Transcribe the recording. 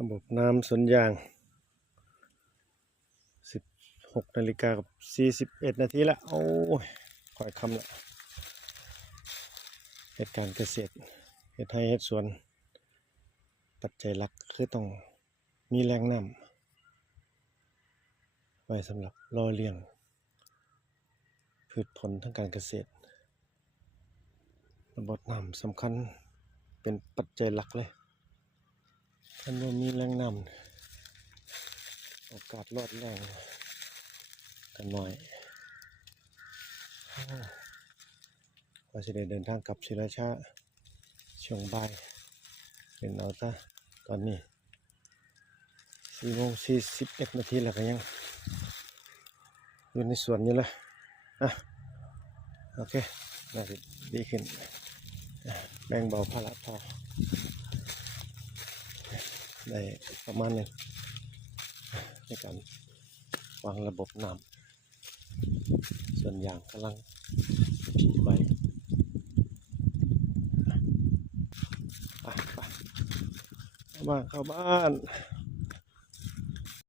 ระบบน้ำสวนยาง16 นาฬิกากับ41 นาทีละโอ้ยค่อยคำละเหตุการณ์เกษตรเหตุให้เหตุสวนปัจจัยหลักคือต้องมีแหล่งน้ำไว้สำหรับรอเลี้ยงพืชผลทางการเกษตรระบบน้ำสำคัญเป็นปัจจัยหลักเลยถ้าไม่มีแหล่งน้ำโอกาสรอดแรงกันหน่อยว่าจะได้เดินทางกลับศรีราชาช่วงบ่ายเป็นเอาซะตอนนี้4:41 นาทีแล้วก็ยังอยู่ในสวนอยู่เลยโอเคน่าจะดีขึ้นแบ่งเบาภาระพอได้ประมาณนึงในการวางระบบน้ำส่วนยางกำลังผีใบไปเข้าบ้าน